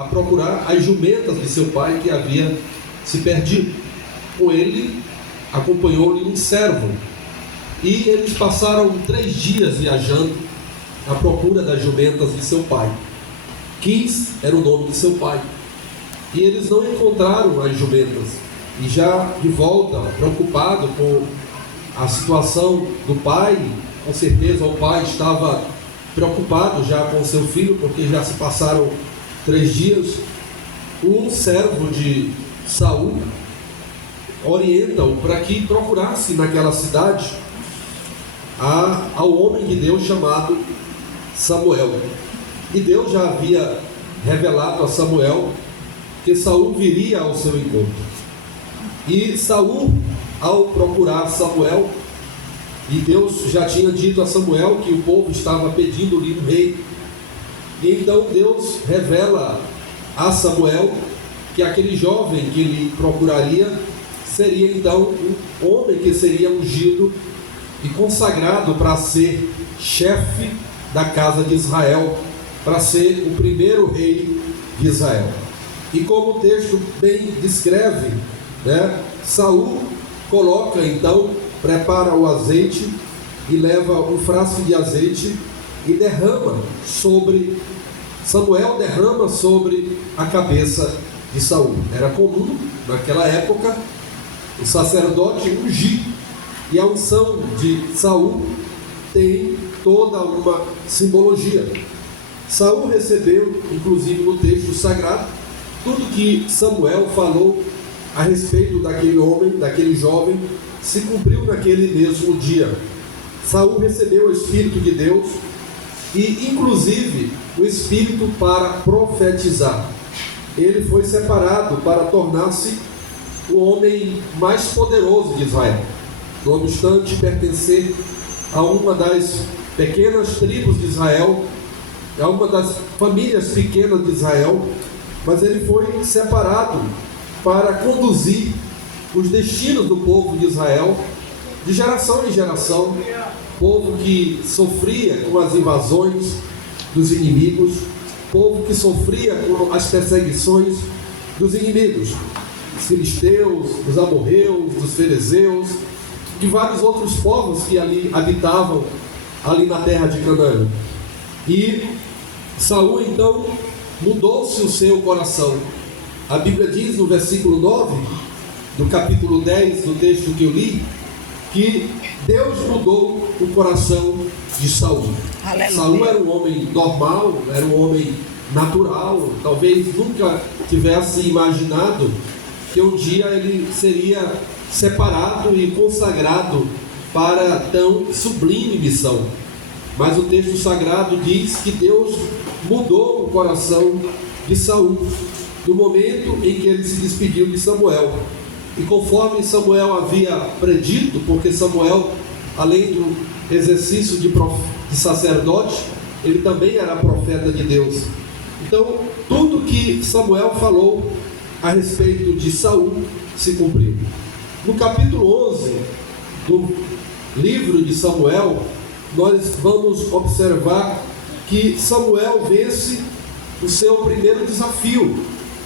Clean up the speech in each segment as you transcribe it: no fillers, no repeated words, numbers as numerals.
a procurar as jumentas de seu pai que havia se perdido. Com ele acompanhou-lhe um servo, e eles passaram 3 dias viajando à procura das jumentas de seu pai. Quis era o nome de seu pai. E eles não encontraram as jumentas. E já de volta, preocupado com a situação do pai, com certeza o pai estava preocupado já com seu filho, porque já se passaram 3 dias. Um servo de Saul orienta-o para que procurasse naquela cidade ao homem de Deus chamado Samuel. E Deus já havia revelado a Samuel que Saul viria ao seu encontro. E Saul, ao procurar Samuel, e Deus já tinha dito a Samuel que o povo estava pedindo-lhe um rei, e então Deus revela a Samuel que aquele jovem que ele procuraria seria então um homem que seria ungido e consagrado para ser chefe da casa de Israel, para ser o primeiro rei de Israel. E como o texto bem descreve, Saul coloca então, prepara o azeite e leva um frasco de azeite e Samuel derrama sobre a cabeça de Saul. Era comum naquela época o sacerdote ungir, e a unção de Saul tem toda uma simbologia. Saul recebeu, inclusive no texto sagrado, tudo que Samuel falou a respeito daquele homem, daquele jovem, se cumpriu naquele mesmo dia. Saul recebeu o Espírito de Deus e inclusive o Espírito para profetizar. Ele foi separado para tornar-se o homem mais poderoso de Israel. Não obstante pertencer a uma das pequenas tribos de Israel, a uma das famílias pequenas de Israel, mas ele foi separado para conduzir os destinos do povo de Israel, de geração em geração, povo que sofria com as invasões dos inimigos, povo que sofria com as perseguições dos inimigos, dos filisteus, dos amorreus, dos ferezeus, de vários outros povos que ali habitavam, ali na terra de Canaã. E Saul então mudou-se o seu coração. A Bíblia diz no versículo 9 do capítulo 10 do texto que eu li, que Deus mudou o coração de Saul. Aleluia. Saul era um homem normal, era um homem natural, talvez nunca tivesse imaginado que um dia ele seria separado e consagrado para tão sublime missão. Mas o texto sagrado diz que Deus mudou o coração de Saul no momento em que ele se despediu de Samuel. E conforme Samuel havia predito, porque Samuel, além do exercício de sacerdote, ele também era profeta de Deus. Então, tudo que Samuel falou a respeito de Saul se cumpriu. No capítulo 11 do livro de Samuel, nós vamos observar que Samuel vence o seu primeiro desafio.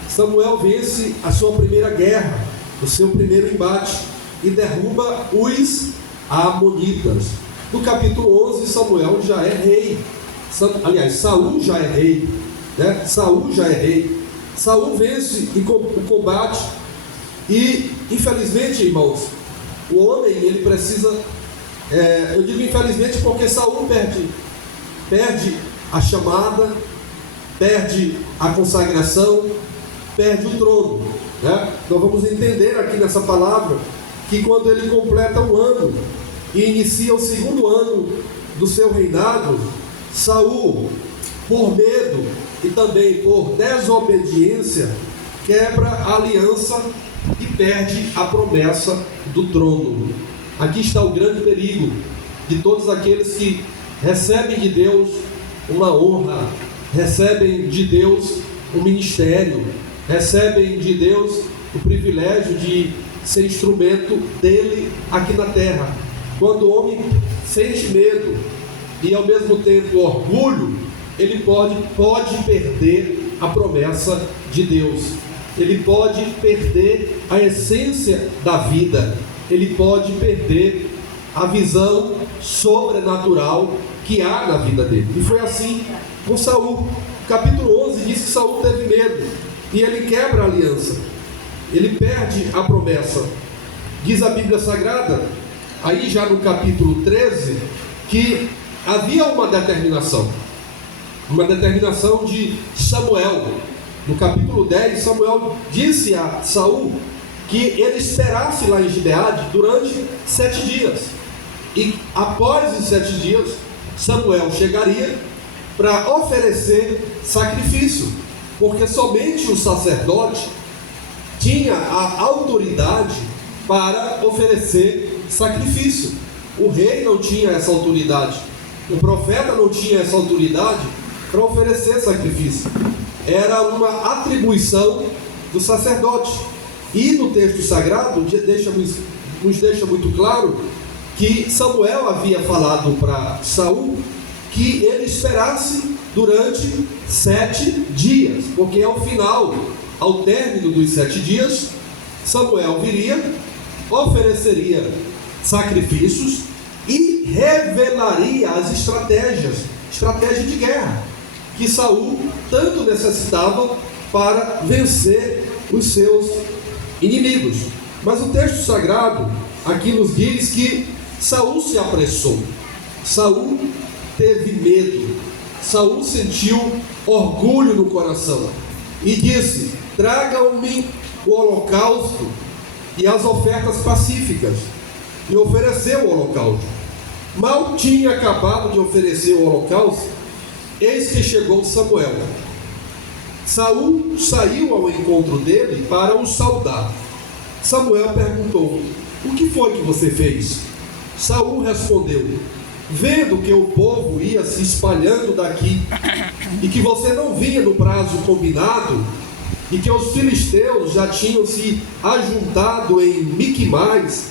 Samuel vence a sua primeira guerra, o seu primeiro embate, e derruba os amonitas. No capítulo 11, Samuel já é rei. Saul já é rei, Saul já é rei. Saul vence o combate e, infelizmente, irmãos, o homem, ele precisa, eu digo infelizmente porque Saul perde a chamada, perde a consagração, perde o trono. Nós vamos entender aqui nessa palavra que quando ele completa um ano e inicia o 2º ano do seu reinado, Saul, por medo e também por desobediência, quebra a aliança e perde a promessa do trono. Aqui está o grande perigo de todos aqueles que recebem de Deus uma honra, recebem de Deus um ministério, recebem de Deus o privilégio de ser instrumento dele aqui na terra. Quando o homem sente medo e ao mesmo tempo orgulho, ele pode perder a promessa de Deus. Ele pode perder a essência da vida. Ele pode perder a visão sobrenatural que há na vida dele. E foi assim com Saul. Capítulo 11 diz que Saul teve medo e ele quebra a aliança. Ele perde a promessa. Diz a Bíblia Sagrada, aí já no capítulo 13, que havia uma determinação de Samuel. No capítulo 10, Samuel disse a Saul que ele esperasse lá em Gileade durante 7 dias. E após os 7 dias, Samuel chegaria para oferecer sacrifício, porque somente o sacerdote tinha a autoridade para oferecer sacrifício. O rei não tinha essa autoridade, o profeta não tinha essa autoridade para oferecer sacrifício. Era uma atribuição do sacerdote. E no texto sagrado nos deixa muito claro que Samuel havia falado para Saul que ele esperasse durante 7 dias, porque ao término dos 7 dias, Samuel viria, ofereceria sacrifícios e revelaria as estratégias de guerra que Saul tanto necessitava para vencer os seus inimigos. Mas o texto sagrado aqui nos diz que Saul se apressou, Saul teve medo, Saul sentiu orgulho no coração e disse: tragam-me o holocausto e as ofertas pacíficas. E ofereceu o holocausto. Mal tinha acabado de oferecer o holocausto, eis que chegou Samuel. Saul saiu ao encontro dele para o saudar. Samuel perguntou: o que foi que você fez? Saul respondeu: vendo que o povo ia se espalhando daqui e que você não vinha no prazo combinado, e que os filisteus já tinham se ajuntado em Miquimais,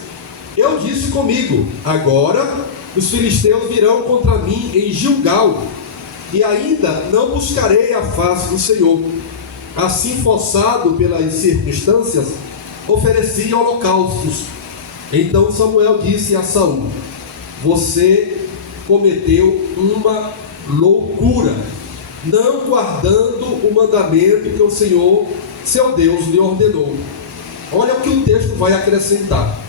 eu disse comigo: agora os filisteus virão contra mim em Gilgal, e ainda não buscarei a face do Senhor. Assim, forçado pelas circunstâncias, ofereci holocaustos. Então Samuel disse a Saul: você cometeu uma loucura, não guardando o mandamento que o Senhor, seu Deus, lhe ordenou. Olha o que o texto vai acrescentar: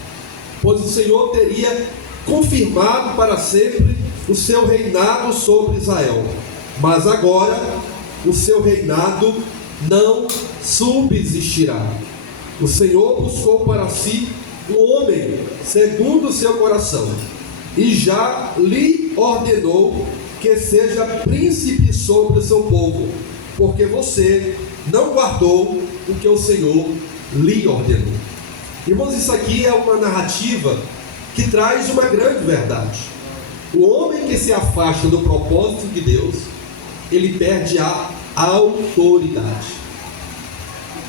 pois o Senhor teria confirmado para sempre o seu reinado sobre Israel, mas agora o seu reinado não subsistirá. O Senhor buscou para si um homem segundo o seu coração, e já lhe ordenou que seja príncipe sobre o seu povo, porque você não guardou o que o Senhor lhe ordenou. Irmãos, isso aqui é uma narrativa que traz uma grande verdade. O homem que se afasta do propósito de Deus, ele perde a autoridade.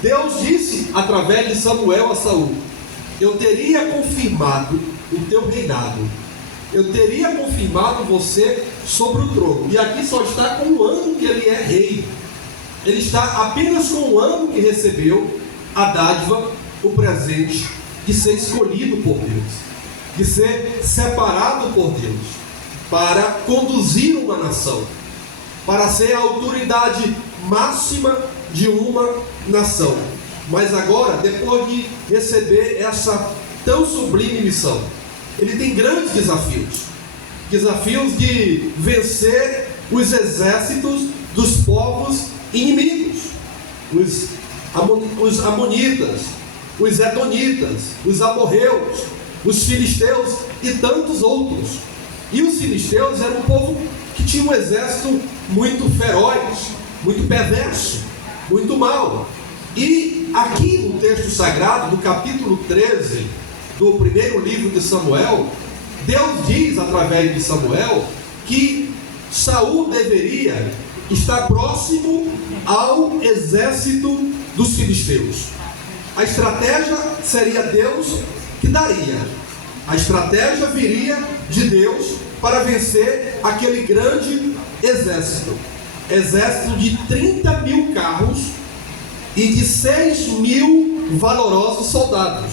Deus disse através de Samuel a Saul: eu teria confirmado o teu reinado, eu teria confirmado você sobre o trono. E aqui só está com o ano que ele é rei. Ele está apenas com o ano que recebeu a dádiva, o presente de ser escolhido por Deus, de ser separado por Deus para conduzir uma nação, para ser a autoridade máxima de uma nação. Mas agora, depois de receber essa tão sublime missão, ele tem grandes desafios de vencer os exércitos dos povos inimigos, os amonitas, os edonitas, os amorreus, os filisteus e tantos outros. E os filisteus eram um povo que tinha um exército muito feroz, muito perverso, muito mau. E aqui no texto sagrado, no capítulo 13 do primeiro livro de Samuel, Deus diz através de Samuel que Saul deveria estar próximo ao exército dos filisteus. A estratégia seria Deus que daria. A estratégia viria de Deus para vencer aquele grande exército. exército de 30 mil carros e de 6 mil valorosos soldados.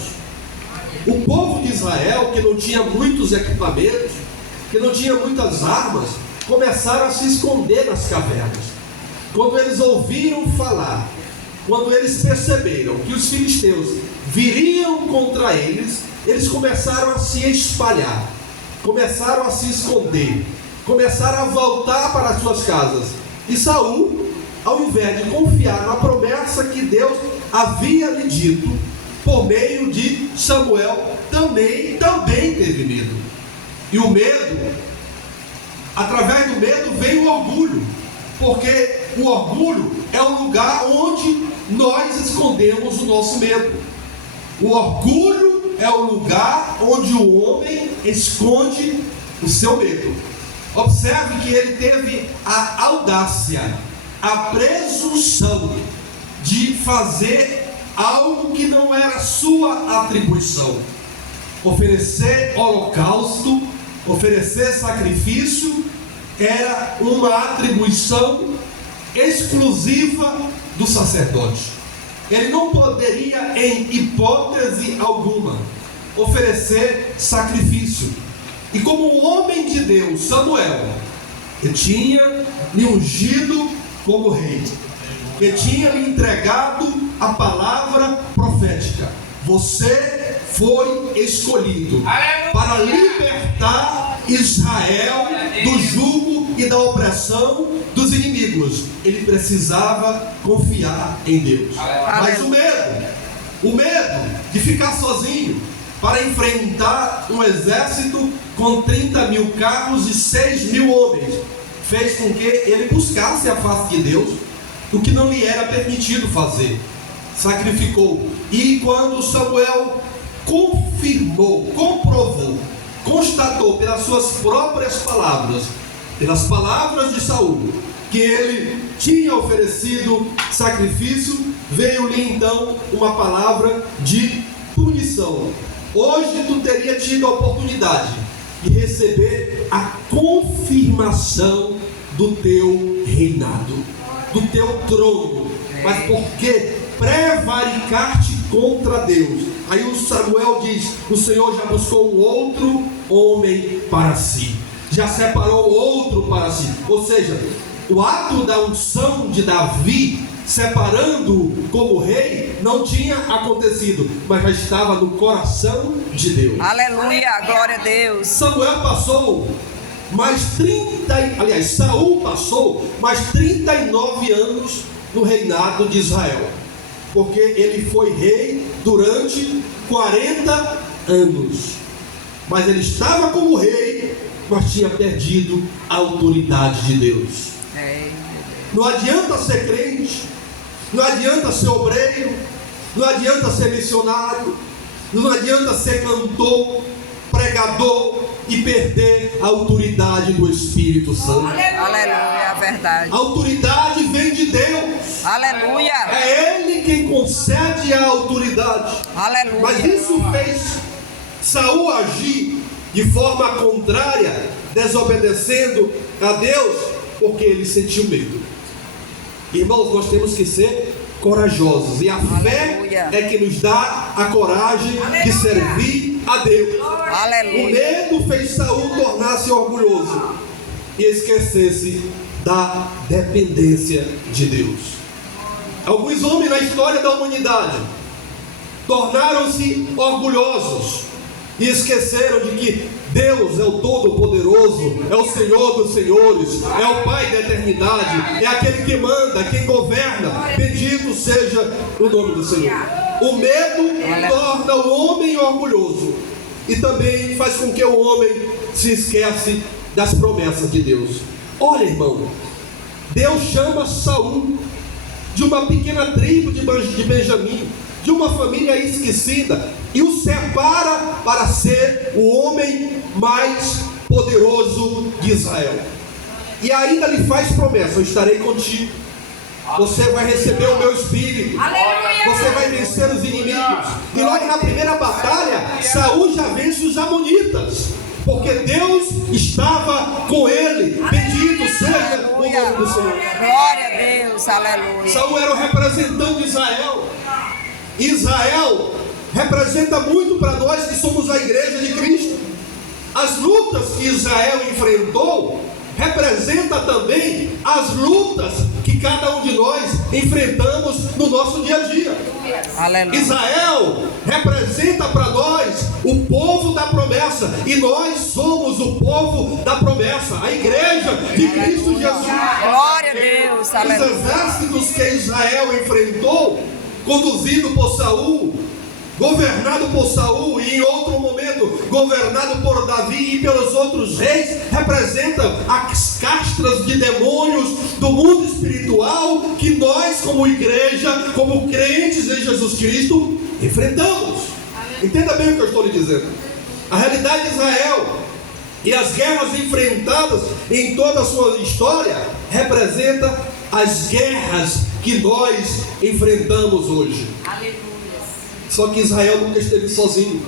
O povo de Israel, que não tinha muitos equipamentos, que não tinha muitas armas, começaram a se esconder nas cavernas. Quando eles ouviram falar, quando eles perceberam que os filisteus viriam contra eles, eles começaram a se espalhar, começaram a se esconder, começaram a voltar para as suas casas. E Saul, ao invés de confiar na promessa que Deus havia lhe dito por meio de Samuel, também teve medo. E o medo, através do medo vem o orgulho, porque o orgulho é o lugar onde nós escondemos o nosso medo. O orgulho é o lugar onde o homem esconde o seu medo. Observe que ele teve a audácia, a presunção de fazer algo que não era sua atribuição. Oferecer holocausto, oferecer sacrifício, era uma atribuição exclusiva do sacerdote. Ele não poderia, em hipótese alguma, oferecer sacrifício. E como o homem de Deus, Samuel, que tinha lhe ungido como rei, que tinha lhe entregado a palavra profética, você foi escolhido para libertar Israel do jugo e da opressão dos inimigos. Ele precisava confiar em Deus. Mas o medo de ficar sozinho para enfrentar um exército com 30 mil carros e 6 mil homens, fez com que ele buscasse a face de Deus, o que não lhe era permitido fazer. Sacrificou. E quando Samuel confirmou, comprovou, constatou pelas suas próprias palavras, pelas palavras de Saul, que ele tinha oferecido sacrifício, veio-lhe então uma palavra de punição. Hoje tu teria tido a oportunidade de receber a confirmação do teu reinado, do teu trono, mas por que prevaricar-te contra Deus? Aí o Samuel diz: o Senhor já buscou um outro homem para si, já separou outro para si. Ou seja, o ato da unção de Davi, separando-o como rei, não tinha acontecido, mas já estava no coração de Deus. Aleluia, glória a Deus. Saul passou mais 39 anos no reinado de Israel, porque ele foi rei durante 40 anos, mas ele estava como rei, mas tinha perdido a autoridade de Deus. Não adianta ser crente, não adianta ser obreiro, não adianta ser missionário, não adianta ser cantor, pregador e perder a autoridade do Espírito Santo. Aleluia, a verdade. A autoridade vem de Deus. Aleluia. É Ele quem concede a autoridade. Aleluia. Mas isso fez Saul agir de forma contrária, desobedecendo a Deus, porque ele sentiu medo. Irmãos, nós temos que ser corajosos, e a fé é que nos dá a coragem de servir a Deus. O medo fez Saul tornar-se orgulhoso e esquecer-se da dependência de Deus. Alguns homens na história da humanidade tornaram-se orgulhosos e esqueceram de que Deus é o Todo-Poderoso, é o Senhor dos Senhores, é o Pai da eternidade, é aquele que manda, quem governa. Bendito seja o nome do Senhor. O medo torna o homem orgulhoso e também faz com que o homem se esquece das promessas de Deus. Olha, irmão, Deus chama Saul de uma pequena tribo de Benjamim, de uma família esquecida, e o separa para ser o homem mais poderoso de Israel. E ainda lhe faz promessa: eu estarei contigo, você vai receber o meu espírito, você vai vencer os inimigos. E logo na primeira batalha, Saul já vence os amonitas, porque Deus estava com ele. Bendito seja o nome do Senhor. Glória a Deus, aleluia. Saul era o representante de Israel. Israel representa muito para nós que somos a igreja de Cristo. As lutas que Israel enfrentou representa também as lutas que cada um de nós enfrentamos no nosso dia a dia. Aleluia. Israel representa para nós o povo da promessa, e nós somos o povo da promessa, a igreja de Cristo Jesus. Glória a Deus, Os aleluia. exércitos que Israel enfrentou, conduzido por Saul, governado por Saul, e em outro momento governado por Davi e pelos outros reis, representam as castras de demônios do mundo espiritual que nós, como igreja, como crentes em Jesus Cristo, enfrentamos. Entenda bem o que eu estou lhe dizendo. A realidade de Israel e as guerras enfrentadas em toda a sua história representa as guerras que nós enfrentamos hoje. Só que Israel nunca esteve sozinho.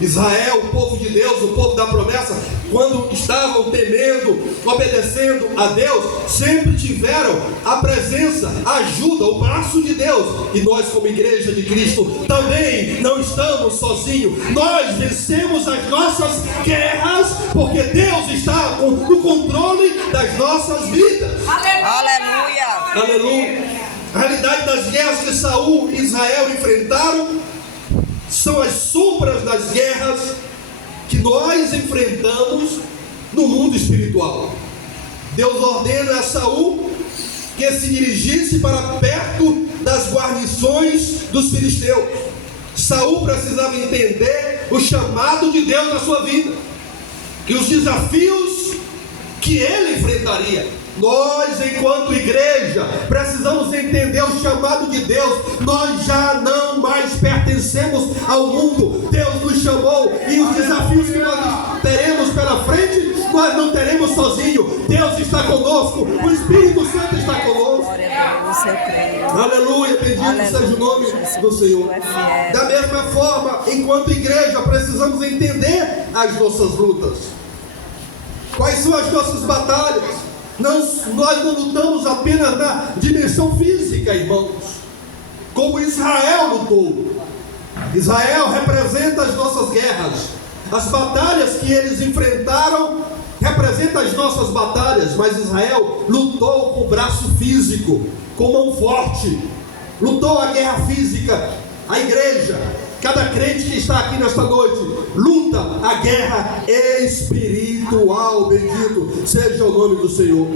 Israel, o povo de Deus, o povo da promessa, quando estavam temendo, obedecendo a Deus, sempre tiveram a presença, a ajuda, o braço de Deus. E nós, como igreja de Cristo, também não estamos sozinhos. Nós vencemos as nossas guerras, porque Deus está no controle das nossas vidas. Aleluia. Aleluia. A realidade das guerras que Saul e Israel enfrentaram são as sombras das guerras que nós enfrentamos no mundo espiritual. Deus ordena a Saul que se dirigisse para perto das guarnições dos filisteus. Saul precisava entender o chamado de Deus na sua vida e os desafios que ele enfrentaria. Nós, enquanto igreja, precisamos entender o chamado de Deus. Nós já não mais pertencemos ao mundo. Deus nos chamou, e os desafios que nós teremos pela frente, nós não teremos sozinho. Deus está conosco, o Espírito Santo está conosco. Glória a Deus, eu creio. Aleluia, bendito seja o nome do Senhor. Da mesma forma, enquanto igreja, precisamos entender as nossas lutas. Quais são as nossas batalhas? Nós não lutamos apenas na dimensão física, irmãos, como Israel lutou. Israel representa as nossas guerras. As batalhas que eles enfrentaram representam as nossas batalhas, mas Israel lutou com o braço físico, com mão forte, lutou a guerra física. A igreja, cada crente que está aqui nesta noite, luta a guerra espiritual. Bendito seja o nome do Senhor.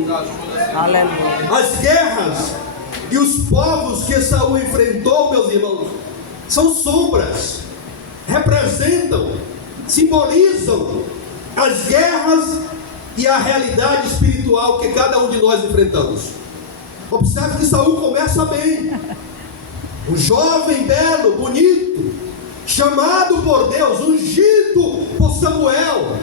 Aleluia. As guerras e os povos que Saul enfrentou, meus irmãos, são sombras, representam, simbolizam as guerras e a realidade espiritual que cada um de nós enfrentamos. Observe que Saul começa bem. Um jovem belo, bonito, chamado por Deus, ungido por Samuel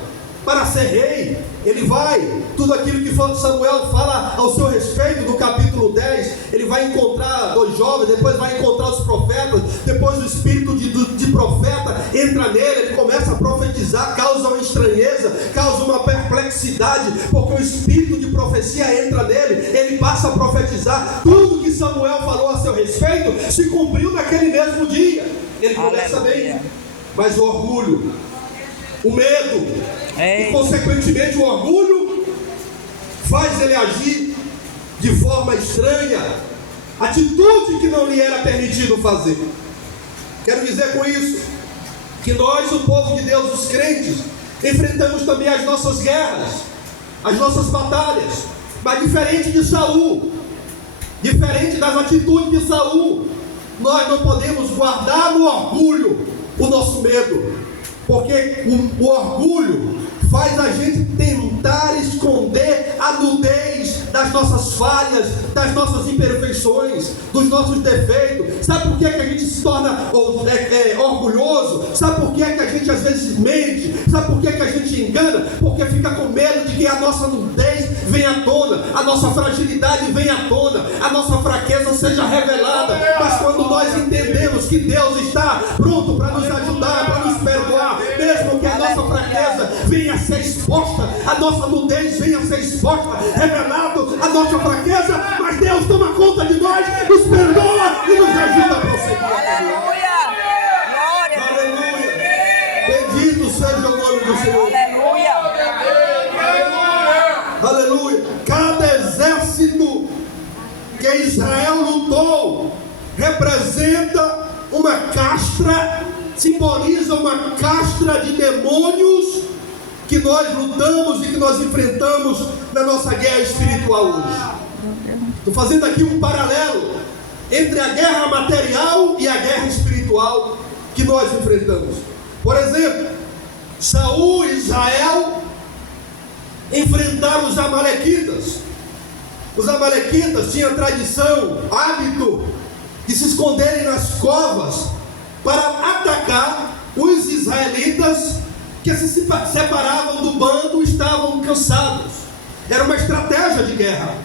para ser rei. Ele vai, tudo aquilo que Samuel fala ao seu respeito, no capítulo 10, ele vai encontrar dois jovens, depois vai encontrar os profetas, depois o espírito de profeta entra nele, ele começa a profetizar, causa uma estranheza, causa uma perplexidade, porque o espírito de profecia entra nele, ele passa a profetizar. Tudo que Samuel falou a seu respeito se cumpriu naquele mesmo dia. Ele começa bem, mas o orgulho, o medo e consequentemente o orgulho faz ele agir de forma estranha, atitude que não lhe era permitido fazer. Quero dizer com isso que nós, o povo de Deus, os crentes, enfrentamos também as nossas guerras, as nossas batalhas, mas diferente de Saul, diferente das atitudes de Saul, nós não podemos guardar no orgulho o nosso medo, porque o orgulho faz a gente tentar esconder a nudez das nossas falhas, das nossas imperfeições, dos nossos defeitos. Sabe por que a gente se torna orgulhoso? Sabe por que a gente às vezes mente? Sabe por que a gente engana? Porque fica com medo de que a nossa nudez venha à tona, a nossa fragilidade venha à tona, a nossa fraqueza seja revelada. Mas quando nós entendemos que Deus está pronto para nos ajudar, para nos perdoar, mesmo que a nossa fraqueza venha a ser exposta, a nossa nudez venha a ser exposta, revelado a nossa fraqueza, mas Deus toma conta de nós, nos perdoa e nos ajuda a prosseguir. Aleluia. Glória. Aleluia. Bendito seja o nome do Senhor. Aleluia. Aleluia. Cada exército que Israel lutou representa uma castra, simboliza uma castra de demônios que nós lutamos e que nós enfrentamos na nossa guerra espiritual hoje. Estou fazendo aqui um paralelo entre a guerra material e a guerra espiritual que nós enfrentamos. Por exemplo, Saul e Israel enfrentaram os amalequitas. Os amalequitas tinham tradição, hábito de se esconderem nas covas para atacar os israelitas que se separavam do bando e estavam cansados. Era uma estratégia de guerra.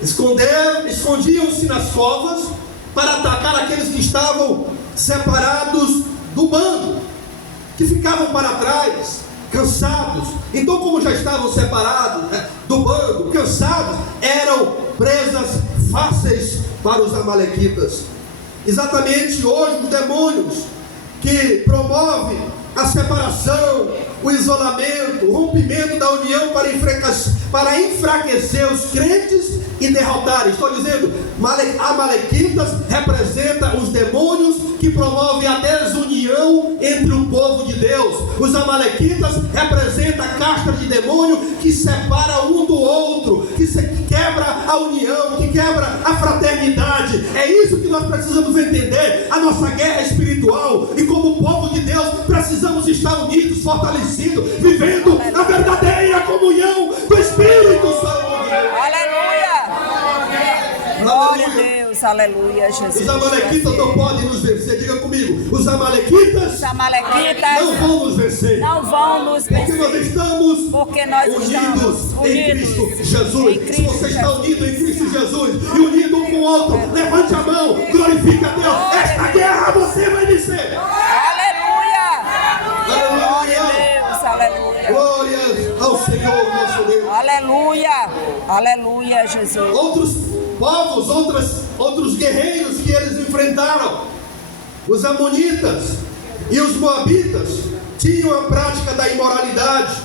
Escondiam-se nas covas para atacar aqueles que estavam separados do bando, que ficavam para trás, cansados. Então, como já estavam separados do bando, cansados, eram presas fáceis para os amalequitas. Exatamente hoje os demônios que promovem a separação, o isolamento, o rompimento da união para enfraquecer os crentes e derrotar. Estou dizendo, amalequitas representam os demônios que promovem a desunião entre o povo de Deus. Os amalequitas representam a castra de demônio que separa um do outro, que quebra a união, que quebra a fraternidade. É isso que nós precisamos entender. A nossa guerra espiritual, e como povo de Deus precisamos estar unidos, fortalecidos, vivendo a verdadeira comunhão do Espírito Santo. Aleluia. Glória a Deus. Aleluia, Jesus. Os amalequitas não podem nos vencer. Diga comigo. Os amalequitas não vão nos vencer. Não vão nos vencer. Porque nós estamos unidos em Cristo Jesus. Se você está unido em Cristo Jesus e unido um com o outro, levante a mão, glorifique a Deus. Esta guerra você vai vencer. Glória a Deus, aleluia. Glórias ao Senhor nosso Deus. Aleluia, aleluia, Jesus. Outros povos, outros guerreiros que eles enfrentaram, os amonitas e os moabitas, tinham a prática da imoralidade,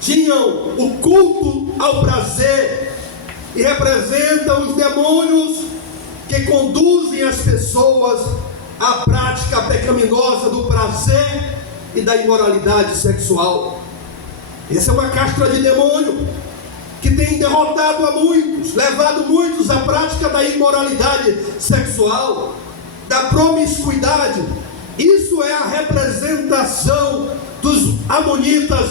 tinham o culto ao prazer, e representam os demônios que conduzem as pessoas à prática pecaminosa do prazer e da imoralidade sexual. Essa é uma castra de demônio que tem derrotado a muitos, levado muitos à prática da imoralidade sexual, da promiscuidade. Isso é a representação dos amonitas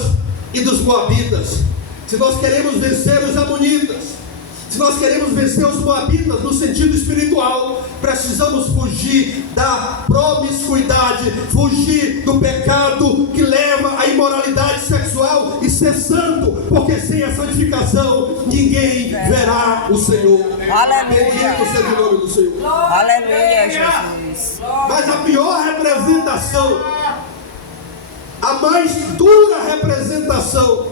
e dos moabitas. Se nós queremos vencer os amonitas, se nós queremos vencer os moabitas no sentido espiritual, precisamos fugir da promiscuidade, fugir do pecado que leva à imoralidade sexual e ser santo, porque sem a santificação ninguém verá o Senhor. Aleluia. Bendito seja o nome do Senhor. Aleluia, Jesus. Mas a pior representação, a mais dura representação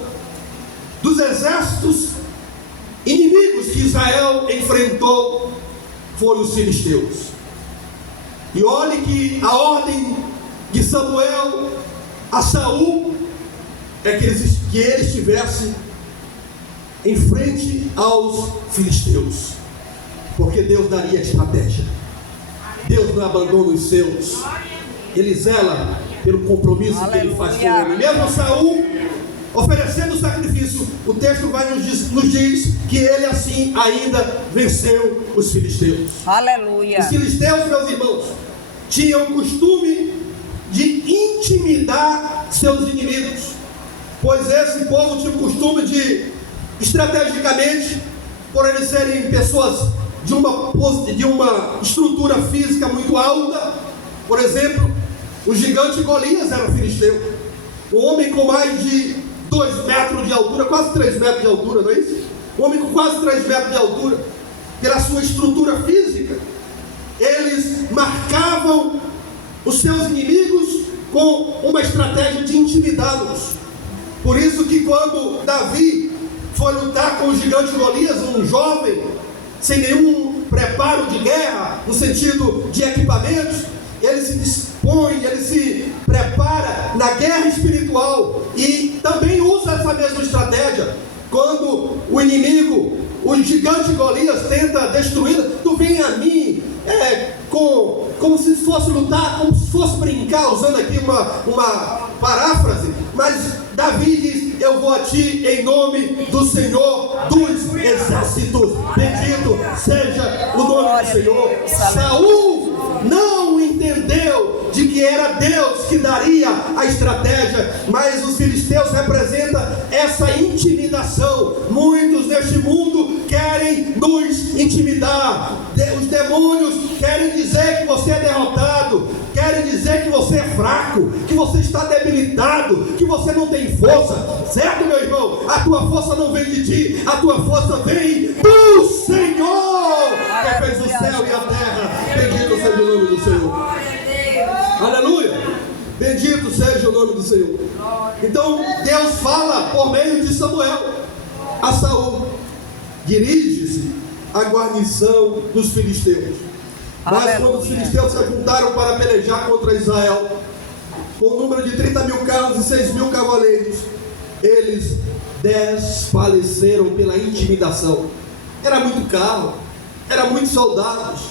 dos exércitos inimigos que Israel enfrentou foram os filisteus. E olhe que a ordem de Samuel a Saul é que ele estivesse em frente aos filisteus, porque Deus daria estratégia. Deus não abandona os seus, Ele zela pelo compromisso que Ele faz com ele. Mesmo Saul oferecendo sacrifício, o texto nos diz que ele assim ainda venceu os filisteus. Aleluia. Os filisteus, meus irmãos, tinham o costume de intimidar seus inimigos, pois esse povo tinha o costume de, estrategicamente, por eles serem pessoas de uma estrutura física muito alta. Por exemplo, o gigante Golias era filisteu, um homem com mais de 2 metros de altura, quase 3 metros de altura, não é isso? Um homem com quase 3 metros de altura, pela sua estrutura física. Eles marcavam os seus inimigos com uma estratégia de intimidá-los. Por isso que quando Davi foi lutar com o gigante Golias, um jovem, sem nenhum preparo de guerra, no sentido de equipamentos, ele se dispõe, ele se prepara na guerra espiritual e também usa essa mesma estratégia. Quando o inimigo, o gigante Golias, tenta destruí-la, tu vem a mim, como se fosse lutar, como se fosse brincar, usando aqui uma paráfrase, mas Davi diz: eu vou a ti em nome do Senhor dos exércitos, bendito seja o nome do Senhor. Saul não entendeu de que era Deus que daria a estratégia, mas os filisteus representam essa intimidação. Muitos neste mundo querem nos intimidar, os demônios querem dizer que você é derrotado, querem dizer que você é fraco, que você está debilitado, que você não tem força, certo, meu irmão? A tua força não vem de ti, a tua força vem do Senhor, que fez o céu e a terra. Bendito seja o nome do Senhor. Aleluia! Bendito seja o nome do Senhor. Então Deus fala por meio de Samuel a Saul: dirige-se à guarnição dos filisteus. Mas quando os filisteus se juntaram para pelejar contra Israel, com o número de 30 mil carros e 6 mil cavaleiros, eles desfaleceram pela intimidação. Era muito carro, era muitos soldados,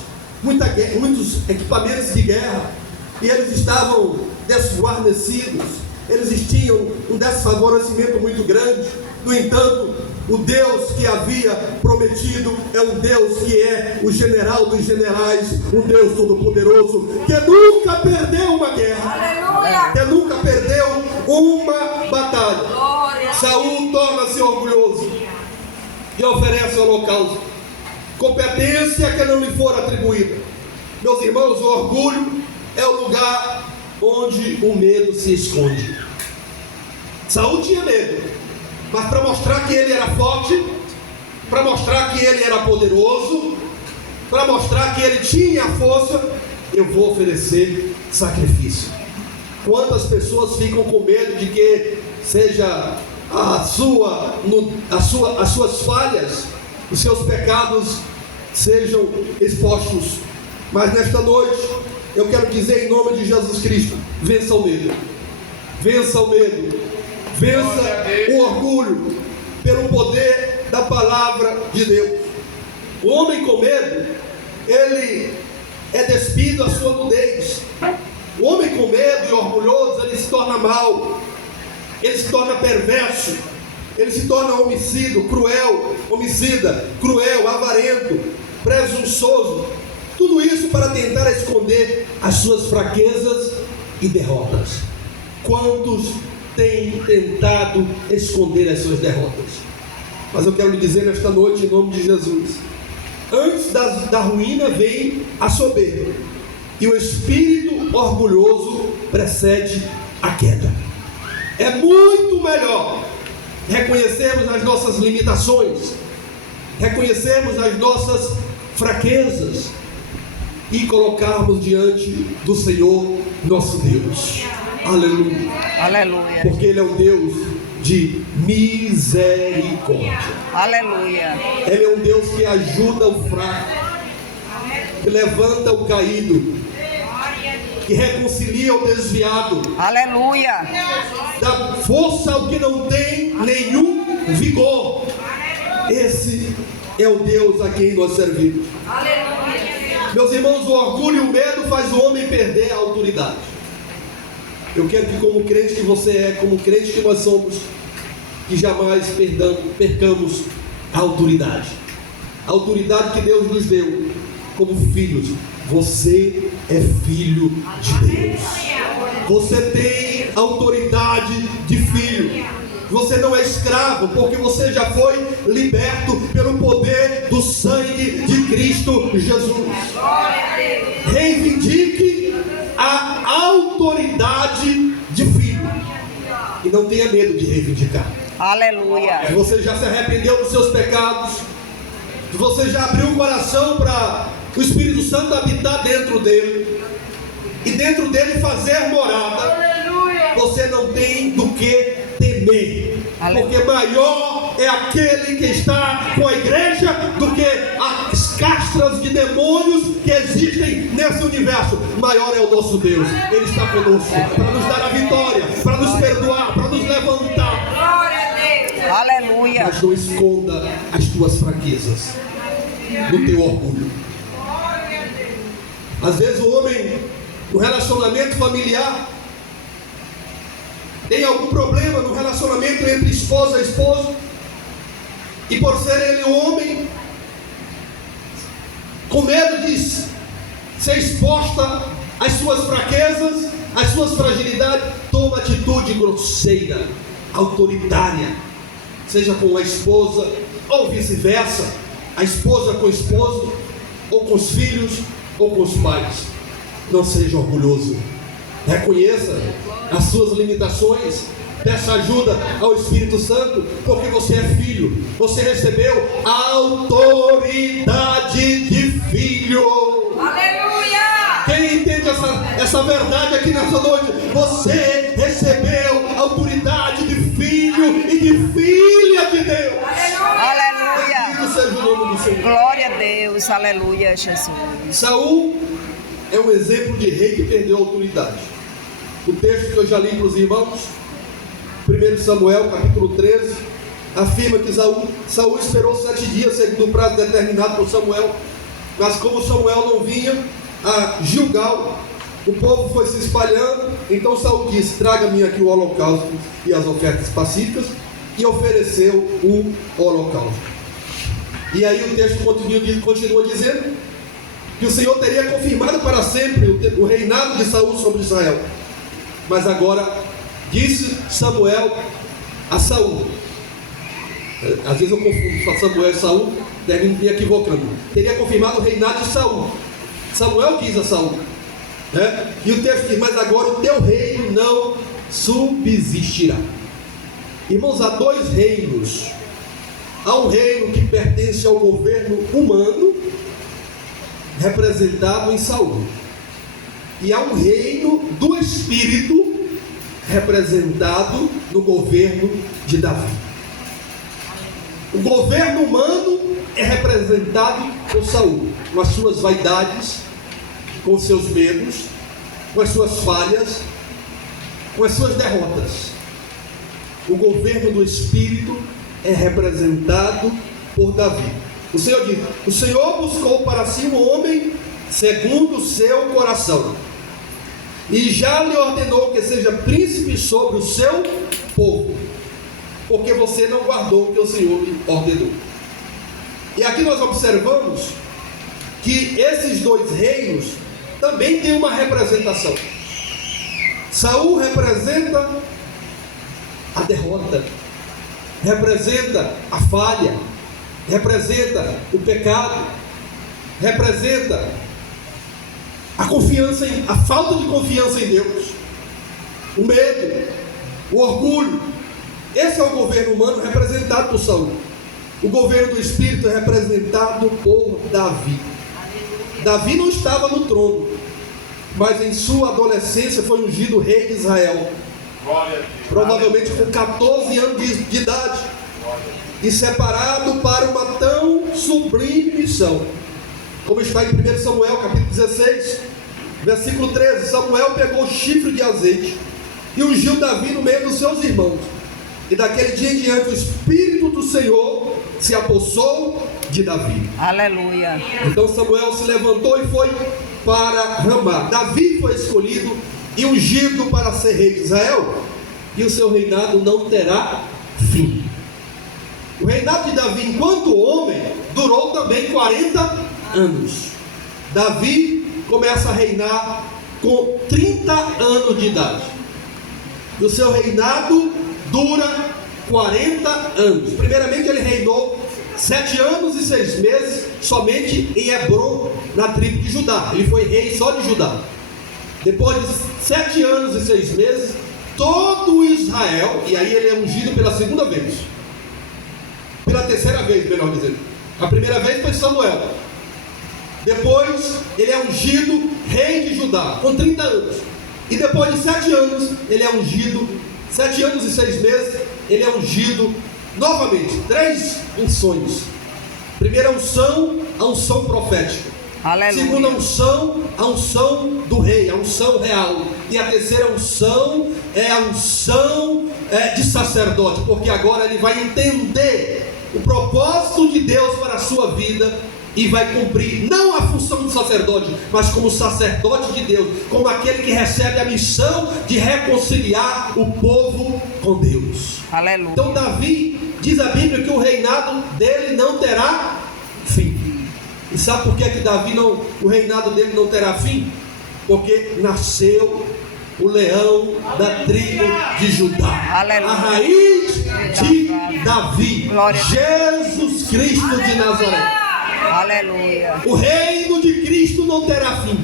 muitos equipamentos de guerra, e eles estavam desguarnecidos, eles tinham um desfavorecimento muito grande. No entanto, o Deus que havia prometido é um Deus que é o general dos generais, um Deus todo-poderoso, que nunca perdeu uma guerra, que nunca perdeu uma batalha. Saul torna-se orgulhoso e oferece holocausto, competência que não lhe for atribuída. Meus irmãos, o orgulho é o lugar onde o medo se esconde. Saul tinha medo, mas para mostrar que ele era forte, para mostrar que ele era poderoso, para mostrar que ele tinha força, eu vou oferecer sacrifício. Quantas pessoas ficam com medo de que seja as suas falhas, os seus pecados sejam expostos? Mas nesta noite eu quero dizer em nome de Jesus Cristo: vença o medo, vença o medo, vença o orgulho pelo poder da palavra de Deus. O homem com medo, ele é despido a sua nudez. O homem com medo e orgulhoso, ele se torna mau, ele se torna perverso, ele se torna homicida, cruel, avarento, presunçoso. Tudo isso para tentar esconder as suas fraquezas e derrotas. Quantos têm tentado esconder as suas derrotas? Mas eu quero lhe dizer nesta noite, em nome de Jesus: antes da ruína vem a soberba, e o espírito orgulhoso precede a queda. É muito melhor reconhecermos as nossas limitações, reconhecermos as nossas fraquezas e colocarmos diante do Senhor nosso Deus. Aleluia. Aleluia. Porque Ele é um Deus de misericórdia. Aleluia. Ele é um Deus que ajuda o fraco, que levanta o caído, que reconcilia o desviado, Aleluia. dá força ao que não tem nenhum vigor. Esse é o Deus a quem nós servimos. Meus irmãos, o orgulho e o medo faz o homem perder a autoridade. Eu quero que, como crente que você é, como crente que nós somos, que jamais percamos a autoridade. A autoridade que Deus nos deu como filhos. Você é filho de Deus. Você tem autoridade de filho. Você não é escravo, porque você já foi liberto pelo poder do sangue de Cristo Jesus. Reivindique a autoridade de filho. e não tenha medo de reivindicar. Aleluia. Se você já se arrependeu dos seus pecados, se você já abriu o coração para o Espírito Santo habitar dentro dele e dentro dele fazer morada, você não tem do que temer, porque maior é aquele que está com a igreja do que as castras de demônios que existem nesse universo. Maior é o nosso Deus, Ele está conosco para nos dar a vitória, para nos perdoar, para nos levantar. Glória a Deus. Aleluia. Mas não esconda as tuas fraquezas no teu orgulho. Às vezes o homem, no relacionamento familiar, tem algum problema no relacionamento entre esposa e esposo, e por ser ele homem, com medo de ser exposta às suas fraquezas, às suas fragilidades, toma atitude grosseira, autoritária, seja com a esposa ou vice-versa, a esposa com o esposo, ou com os filhos, ou com os pais. Não seja orgulhoso, reconheça as suas limitações, peça ajuda ao Espírito Santo, porque você é filho, você recebeu a autoridade de filho. Aleluia! Quem entende essa verdade aqui nessa noite? Você recebeu a autoridade de filho e de filha de Deus. Aleluia! Bendito seja o nome do Senhor. Glória a Deus, aleluia, Jesus. Saul é um exemplo de rei que perdeu a autoridade. O texto que eu já li para os irmãos, 1 Samuel capítulo 13, afirma que Saul esperou 7 dias, segundo o prazo determinado por Samuel, mas como Samuel não vinha a Gilgal, o povo foi se espalhando. Então Saul disse: traga-me aqui o holocausto e as ofertas pacíficas, e ofereceu o holocausto. E aí o texto continua dizendo que o Senhor teria confirmado para sempre o reinado de Saul sobre Israel. Mas agora disse Samuel a Saul, às vezes eu confundo Samuel e Saul, deve me equivocando, teria confirmado o reinado de Saul. Samuel diz a Saul, né? E o texto diz: mas agora o teu reino não subsistirá. Irmãos, há dois reinos. Há um reino que pertence ao governo humano, representado em Saul, e há um reino do Espírito, representado no governo de Davi. O governo humano é representado por Saul, com as suas vaidades, com os seus medos, com as suas falhas, com as suas derrotas. O governo do Espírito é representado por Davi. O Senhor diz: o Senhor buscou para si um homem segundo o seu coração, e já lhe ordenou que seja príncipe sobre o seu povo, porque você não guardou o que o Senhor lhe ordenou. E aqui nós observamos que esses dois reinos também têm uma representação. Saul representa a derrota, representa a falha, representa o pecado, representa a falta de confiança em Deus, o medo, o orgulho. Esse é o governo humano representado por Saul. O governo do Espírito é representado por Davi. Davi não estava no trono, mas em sua adolescência foi ungido rei de Israel, provavelmente com 14 anos de idade, e separado para uma tão sublime missão, como está em 1 Samuel capítulo 16, versículo 13. Samuel pegou o chifre de azeite e ungiu Davi no meio dos seus irmãos, e daquele dia em diante o Espírito do Senhor se apossou de Davi. Aleluia. Então Samuel se levantou e foi para Ramá. Davi foi escolhido e ungido para ser rei de Israel, e o seu reinado não terá fim. O reinado de Davi enquanto homem durou também 40 anos. Davi começa a reinar com 30 anos de idade, e o seu reinado dura 40 anos. Primeiramente ele reinou 7 anos e 6 meses somente em Hebrom, na tribo de Judá. Ele foi rei só de Judá. Depois de 7 anos e 6 meses, todo Israel, e aí ele é ungido pela segunda vez, pela terceira vez, melhor dizendo. A primeira vez foi Samuel. Depois ele é ungido rei de Judá, com 30 anos. E depois de 7 anos, ele é ungido, 7 anos e 6 meses, ele é ungido novamente. 3 unções. Primeira unção, a unção profética. Aleluia. Segunda unção, a unção do rei, a unção real. E a terceira unção é a unção de sacerdote, porque agora ele vai entender o propósito de Deus para a sua vida e vai cumprir não a função de sacerdote, mas como sacerdote de Deus, como aquele que recebe a missão de reconciliar o povo com Deus. Aleluia. Então Davi, diz a Bíblia que o reinado dele não terá fim. E sabe por que Davi o reinado dele não terá fim? Porque nasceu o leão da tribo de Judá. Aleluia. A raiz de Davi, Jesus Cristo de Nazaré. Aleluia. O reino de Cristo não terá fim.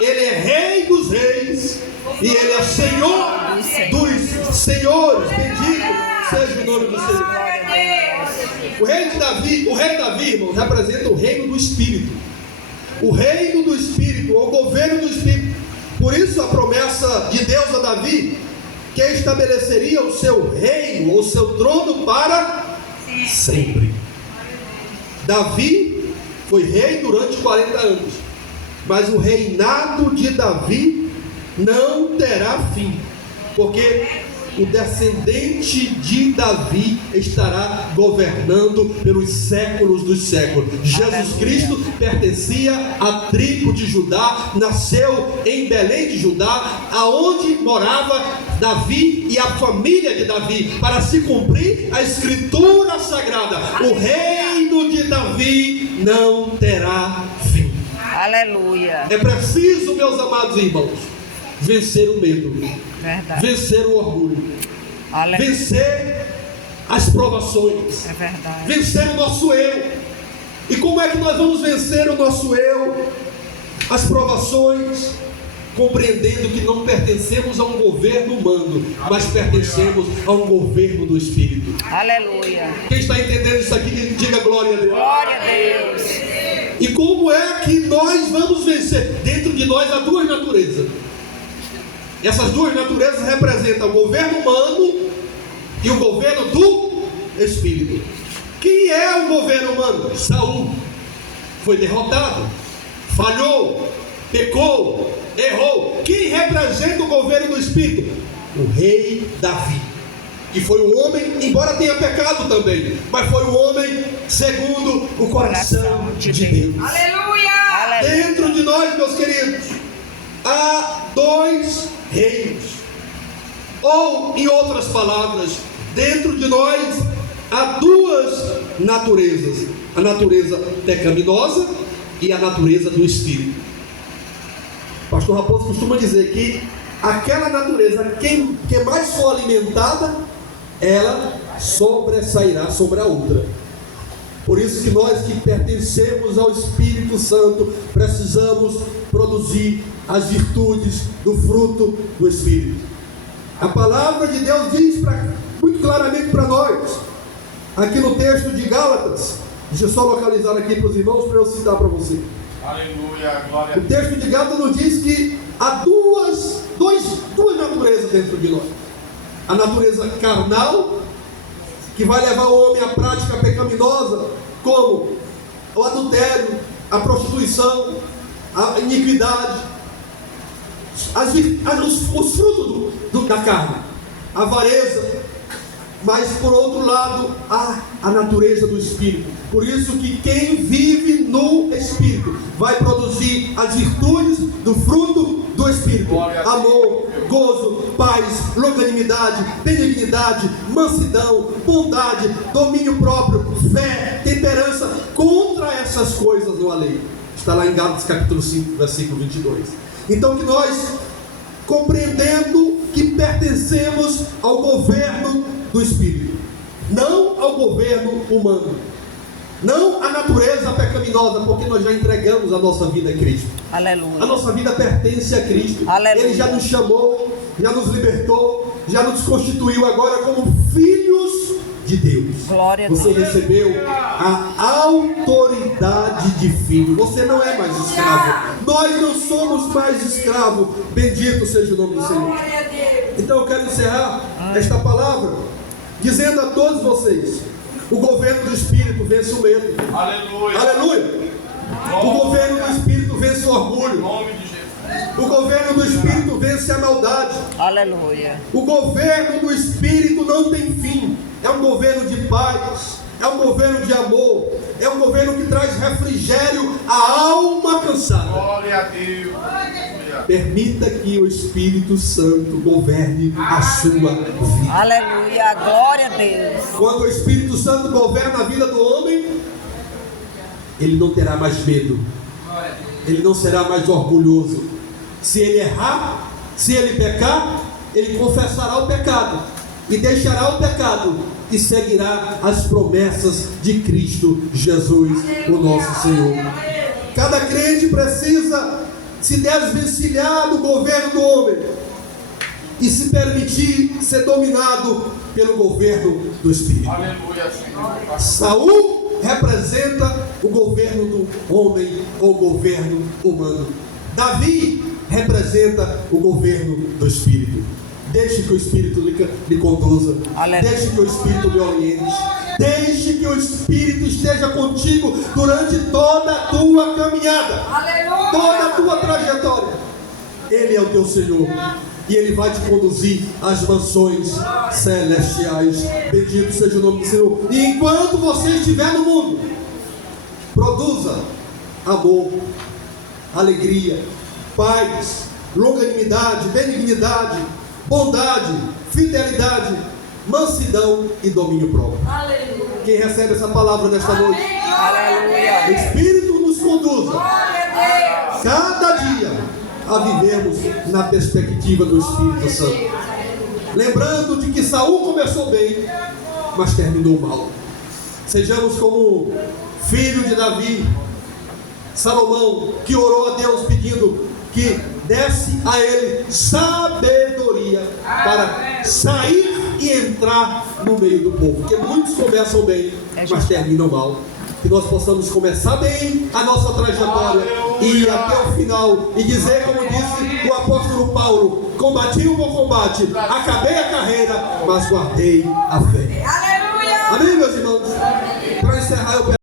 Ele é rei dos reis e ele é senhor dos senhores. Bendito seja o nome do Senhor. O rei Davi, irmão, representa o reino do Espírito. O reino do Espírito, o governo do Espírito. Por isso a promessa de Deus a Davi, que estabeleceria o seu reino, o seu trono para sempre. Davi foi rei durante 40 anos, mas o reinado de Davi não terá fim, porque o descendente de Davi estará governando pelos séculos dos séculos. Jesus Cristo pertencia à tribo de Judá, nasceu em Belém de Judá, aonde morava Davi e a família de Davi, para se cumprir a escritura sagrada. O reino de Davi não terá fim. Aleluia. É preciso, meus amados irmãos, vencer o medo. Verdade. Vencer o orgulho. Aleluia. Vencer as provações. É verdade. Vencer o nosso eu. E como é que nós vamos vencer o nosso eu? As provações, compreendendo que não pertencemos a um governo humano, mas pertencemos a um governo do Espírito. Aleluia. Quem está entendendo isso aqui, diga glória a Deus. Glória a Deus. E como é que nós vamos vencer? Dentro de nós há duas naturezas. Essas duas naturezas representam o governo humano e o governo do Espírito. Quem é o governo humano? Saul foi derrotado, falhou, pecou, errou. Quem representa o governo do Espírito? O rei Davi, que foi um homem, embora tenha pecado também, mas foi um homem segundo o coração de Deus. Aleluia. Dentro de nós, meus queridos, há dois reinos. Ou, em outras palavras, dentro de nós há duas naturezas: a natureza pecaminosa e a natureza do Espírito. O pastor Raposo costuma dizer que aquela natureza, que mais for alimentada, ela sobressairá sobre a outra. Por isso que nós que pertencemos ao Espírito Santo precisamos produzir as virtudes do fruto do Espírito. A palavra de Deus diz muito claramente para nós, aqui no texto de Gálatas. Deixa eu só localizar aqui para os irmãos para eu citar para você. Aleluia, glória a O Deus. texto de Gálatas nos diz que há duas naturezas dentro de nós: a natureza carnal, que vai levar o homem à prática pecaminosa, como o adultério, a prostituição, a iniquidade, os frutos da carne, a avareza. Mas por outro lado, há a natureza do Espírito. Por isso que quem vive no Espírito vai produzir as virtudes do fruto do Espírito: amor, gozo, paz, longanimidade, benignidade, mansidão, bondade, domínio próprio, fé, temperança. Contra essas coisas não há lei. Está lá em Gálatas capítulo 5, versículo 22. Então que nós, compreendendo que pertencemos ao governo do Espírito, não ao governo humano, não à natureza pecaminosa, porque nós já entregamos a nossa vida a Cristo. Aleluia. A nossa vida pertence a Cristo. Aleluia. Ele já nos chamou já nos libertou, já nos constituiu agora como filhos de Deus. Glória a Você Deus. recebeu a autoridade de filho. Você não é mais escravo. Nós não somos mais escravos. Bendito seja o nome do Senhor. Então eu quero encerrar esta palavra dizendo a todos vocês: o governo do Espírito vence o medo. Aleluia. Aleluia. O governo do Espírito vence o Em orgulho. nome de Jesus. O governo do Espírito vence a maldade. Aleluia. O governo do Espírito não tem fim. É um governo de paz, é um governo de amor, é um governo que traz refrigério à alma cansada. Glória a Deus. Aleluia. Permita que o Espírito Santo governe a sua vida. Aleluia. Glória a Deus. Quando o Espírito Santo governa a vida do homem, ele não terá mais medo, ele não será mais orgulhoso. Se ele errar, se ele pecar, ele confessará o pecado e deixará o pecado e seguirá as promessas de Cristo Jesus, o nosso Senhor. Cada crente precisa se desvencilhar do governo do homem e se permitir ser dominado pelo governo do Espírito. Aleluia, Senhor. Saul representa o governo do homem ou governo humano. Davi representa o governo do Espírito. Deixe que o Espírito lhe conduza. Aleluia. Deixe que o Espírito lhe oriente. Deixe que o Espírito esteja contigo durante toda a tua caminhada, toda a tua trajetória. Ele é o teu Senhor e Ele vai te conduzir às mansões celestiais. Bendito seja o nome do Senhor. E enquanto você estiver no mundo, produza amor, alegria, paz, longanimidade, benignidade, bondade, fidelidade, mansidão e domínio próprio. Quem recebe essa palavra nesta noite? O Aleluia. Espírito nos conduza cada dia a vivermos na perspectiva do Espírito Santo. Lembrando de que Saul começou bem, mas terminou mal. Sejamos como filho de Davi, Salomão, que orou a Deus pedindo que desse a ele sabedoria para sair e entrar no meio do povo. Porque muitos começam bem, mas terminam mal. Que nós possamos começar bem a nossa trajetória e ir até o final e dizer, como disse o apóstolo Paulo: combati o bom combate, acabei a carreira, mas guardei a fé. Amém, meus irmãos? Para encerrar, eu